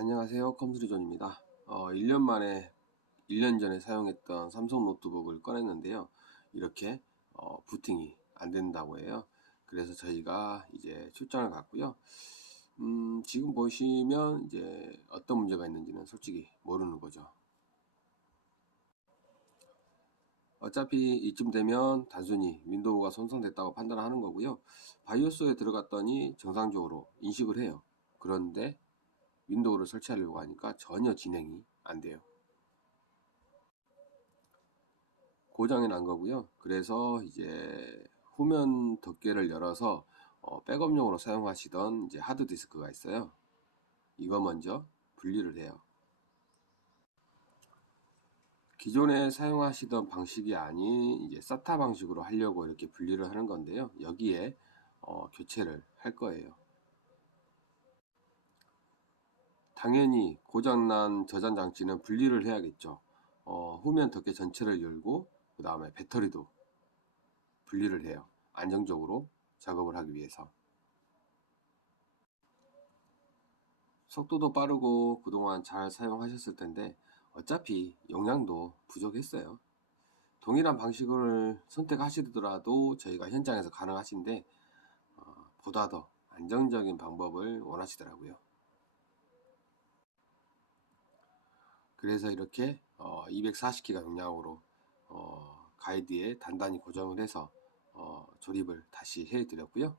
안녕하세요. 컴스리존입니다. 어, 1년 만에 1년 전에 사용했던 삼성 노트북을 꺼냈는데요. 이렇게 어, 부팅이 안 된다고 해요. 그래서 저희가 이제 출장을 갔고요. 음, 지금 보시면 이제 어떤 문제가 있는지는 솔직히 모르는 거죠. 어차피 이쯤 되면 단순히 윈도우가 손상됐다고 판단하는 거고요. 바이오스에 들어갔더니 정상적으로 인식을 해요. 그런데 윈도우를 설치하려고 하니까 전혀 진행이 안 돼요. 고장이 난 거고요. 그래서 이제 후면 덮개를 열어서 어, 백업용으로 사용하시던 이제 하드 디스크가 있어요. 이거 먼저 분리를 해요. 기존에 사용하시던 방식이 아닌 이제 SATA 방식으로 하려고 이렇게 분리를 하는 건데요. 여기에 어, 교체를 할 거예요. 당연히 고장난 저장 장치는 분리를 해야겠죠. 어, 후면 덮개 전체를 열고 그 다음에 배터리도 분리를 해요. 안정적으로 작업을 하기 위해서. 속도도 빠르고 그동안 잘 사용하셨을 텐데 어차피 용량도 부족했어요. 동일한 방식을 선택하시더라도 저희가 현장에서 가능하신데 어, 보다 더 안정적인 방법을 원하시더라고요. 그래서 이렇게 어, 240기가 용량으로 어, 가이드에 단단히 고정을 해서 어, 조립을 다시 해드렸고요.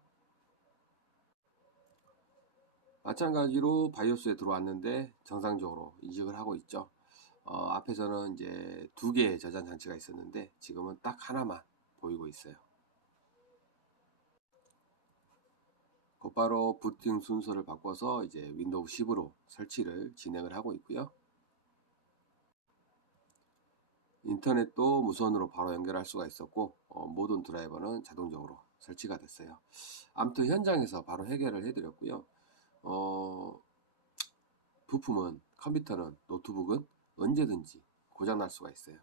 마찬가지로 바이오스에 들어왔는데 정상적으로 인식을 하고 있죠. 어, 앞에서는 이제 두 개의 저장 장치가 있었는데 지금은 딱 하나만 보이고 있어요. 곧바로 부팅 순서를 바꿔서 이제 윈도우 10으로 설치를 진행을 하고 있고요. 인터넷도 무선으로 바로 연결할 수가 있었고 어, 모든 드라이버는 자동적으로 설치가 됐어요. 아무튼 현장에서 바로 해결을 해드렸고요. 어, 부품은 컴퓨터는 노트북은 언제든지 고장날 수가 있어요.